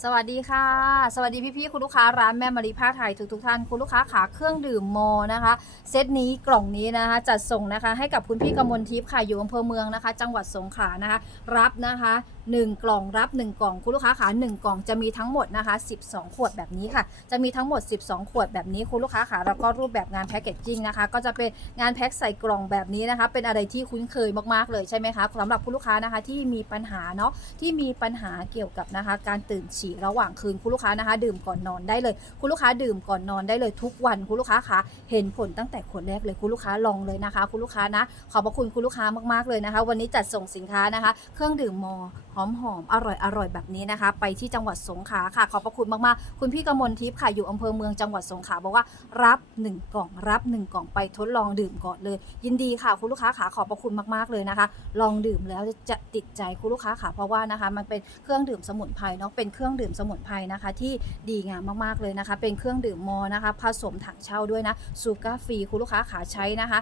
สวัสดีค่ะ สวัสดีพี่ๆคุณลูกค้าร้านแม่มารีผ้าไทยทุกทุกๆท่านคุณลูกค้าขาเครื่องดื่มโมนะคะ เซตนี้กล่องนี้นะคะ จัดส่งนะคะให้กับคุณพี่กมลทิพย์ค่ะอยู่อำเภอเมืองนะคะ จังหวัดสงขลานะคะ รับนะคะ 1 กล่องรับ 1 กล่องคุณลูกค้าขา1กล่องจะมีทั้งหมดนะคะ 12 ขวดแบบนี้ค่ะ จะมีทั้งหมด 12 ขวดแบบนี้คุณลูกค้าขาแล้วก็รูปแบบงานแพ็กเกจจิ้งนะคะ ก็จะเป็นงานแพ็คใส่กล่องแบบนี้นะคะ เป็นอะไรที่คุ้นเคยมากๆเลยใช่ไหมคะสำหรับคุณลูกค้านะคะที่มีปัญหาเนาะที่มีปัญหาเกี่ยวกับนะคะ การตื่นฉี่ระหว่างคืนคุณลูกค้านะคะ ดื่มก่อนนอนได้เลย คุณลูกค้าดื่มก่อนนอนได้เลยทุกวันคุณลูกค้าคะเห็นผลตั้งแต่ขวดแรกเลยคุณลูกค้าลองเลยนะคะ คุณลูกค้านะขอบพระคุณคุณลูกค้ามากๆเลยนะคะ วันนี้จัดส่งสินค้านะคะ เครื่องดื่มมอหอมหอมอร่อยอร่อยแบบนี้นะคะ ไปที่จังหวัดสงขลาค่ะ ขอบพระคุณมากๆ คุณพี่กมลทิพย์ค่ะอยู่อำเภอเมืองจังหวัดสงขลาบอกว่ารับ 1 กล่องรับ 1 กล่องไปทดลองดื่มก่อนเลย ยินดีค่ะคุณลูกค้าขาขอบพระคุณมากๆเลยนะคะ ลองดื่มแล้วจะติดใจคุณลูกค้าค่ะเพราะว่านะคะ มันเป็นเครื่องดื่มสมุนไพรเนาะเป็นเครื่ององดื่มสมุนไพรนะคะ ที่ดีงามมากๆเลยนะคะ เป็นเครื่องดื่มมอนะคะ ผสมถังเช่าด้วยนะซูการ์ฟรีคุณลูกค้าขาใช้นะคะ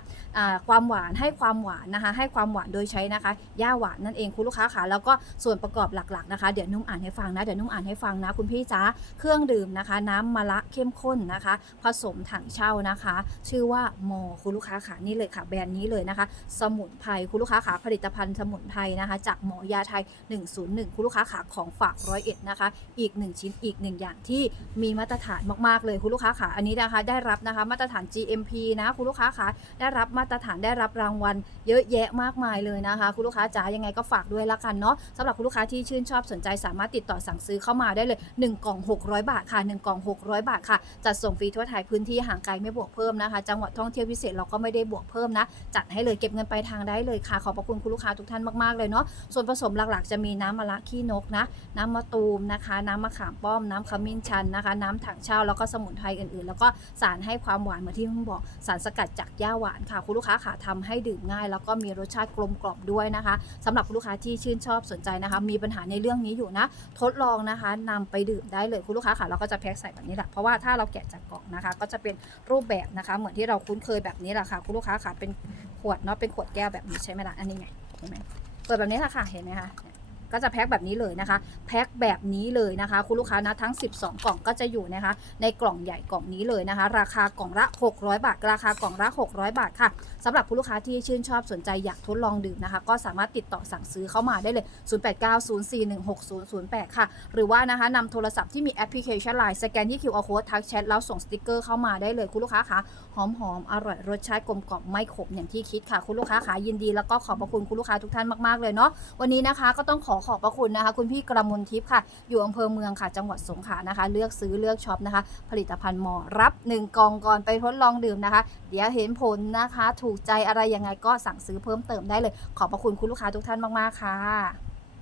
ความหวานให้ความหวานนะคะ ให้ความหวานโดยใช้นะคะย่าหวานนั่นเองคุณลูกค้าขาแล้วก็ส่วนประกอบหลักๆนะคะเดี๋ยวนุ่มอ่านให้ฟังนะเดี๋ยวนุ่มอ่านให้ฟังนะคุณพี่จ๋าเครื่องดื่มนะคะ น้ำมะระเข้มข้นนะคะ ผสมถังเช่านะคะ ชื่อว่ามอคุณลูกค้าขานี่เลยค่ะแบรนด์นี้เลยนะคะ สมุนไพรคุณลูกค้าขาผลิตภัณฑ์สมุนไพรนะคะ จากหมอยาไทย 101 คุณลูกค้าขาของฝากร้อยเอ็ดนะคะอีก 1 ชิ้นอีก 1 อย่างที่มีมาตรฐานมากๆเลยคุณลูกค้าขาอันนี้นะคะได้รับนะคะมาตรฐาน GMP นะคุณลูกค้าขาได้รับมาตรฐานได้รับรางวัล เยอะแยะมากมายเลยนะคะ คุณลูกค้าจ๋ายังไงก็ฝากด้วยละกันเนาะสำหรับคุณลูกค้าที่ชื่นชอบสนใจสามารถติดต่อสั่งซื้อเข้ามาได้เลย 1 กล่อง 600 บาทค่ะ1กล่อง 600 บาทค่ะจัดส่งฟรีทั่วไทยพื้นที่ห่างไกลไม่บวกเพิ่มนะคะ จังหวัดท่องเที่ยวพิเศษเราก็ไม่ได้บวกเพิ่มนะ จัดให้เลยเก็บเงินปลายทางได้เลยค่ะ ขอบพระคุณคุณลูกค้าทุกท่านมากๆเลยเนาะส่วนผสมหลักๆ จะมีน้ำมะระขี้นกนะ น้ำมะตูมนะคะน้ำมะขามป้อม น้ำขมิ้นชันนะคะ น้ำถังเช่าแล้วก็สมุนไพรอื่นๆ แล้วก็สารให้ความหวานเหมือนที่ผมบอกสารสกัดจากหญ้าหวานค่ะ คุณลูกค้าค่ะทำให้ดื่มง่าย แล้วก็มีรสชาติกลมกล่อมด้วยนะคะสำหรับคุณลูกค้าที่ชื่นชอบสนใจนะคะ มีปัญหาในเรื่องนี้อยู่นะ ทดลองนะคะนำไปดื่มได้เลยคุณลูกค้าค่ะเราก็จะแพ็คใส่แบบนี้แหละเพราะว่าถ้าเราแกะจากกล่องนะคะ ก็จะเป็นรูปแบบนะคะ เหมือนที่เราคุ้นเคยแบบนี้แหละค่ะคุณลูกค้าค่ะเป็นขวดเนาะเป็นขวดแก้วแบบนี้ใช่ไหมล่ะอันนี้ไงเห็นไหมเปิดแบบนี้ค่ะค่ะเห็นไหมคะ ก็จะแพ็คแบบนี้เลยนะคะ แพ็คแบบนี้เลยนะคะ คุณลูกค้านะทั้ง 12 กล่องก็จะอยู่นะคะ ในกล่องใหญ่กล่องนี้เลยนะคะ ราคากล่องละ 600 บาท ราคากล่องละ 600 บาทค่ะสำหรับคุณลูกค้าที่ชื่นชอบสนใจอยากทดลองดื่มนะคะ ก็สามารถติดต่อสั่งซื้อเข้ามาได้เลย 0890416008 ค่ะ หรือว่านะคะนำโทรศัพท์ที่มีแอปพลิเคชัน Line สแกนที่ QR code ทักแชทแล้วส่งสติกเกอร์เข้ามาได้เลยคุณลูกค้าคะหอมหอมๆอร่อยรสชาติกลมกล่อมไม่ขมอย่างที่คิดค่ะ คุณลูกค้าขายินดีแล้วก็ขอบพระคุณคุณลูกค้าทุกท่านมากๆเลยเนาะวันนี้นะคะก็ต้องขอขอบพระคุณนะคะ คุณพี่กระมุลทิพย์ค่ะ อยู่อำเภอเมืองค่ะ จังหวัดสงขลานะคะ เลือกซื้อเลือกช็อปนะคะ ผลิตภัณฑ์หมอรับ 1กล่องก่อนไปทดลองดื่มนะคะ เดี๋ยวเห็นผลนะคะ ถูกใจอะไรยังไงก็สั่งซื้อเพิ่มเติมได้เลย ขอบพระคุณคุณลูกค้าทุกท่านมากๆค่ะ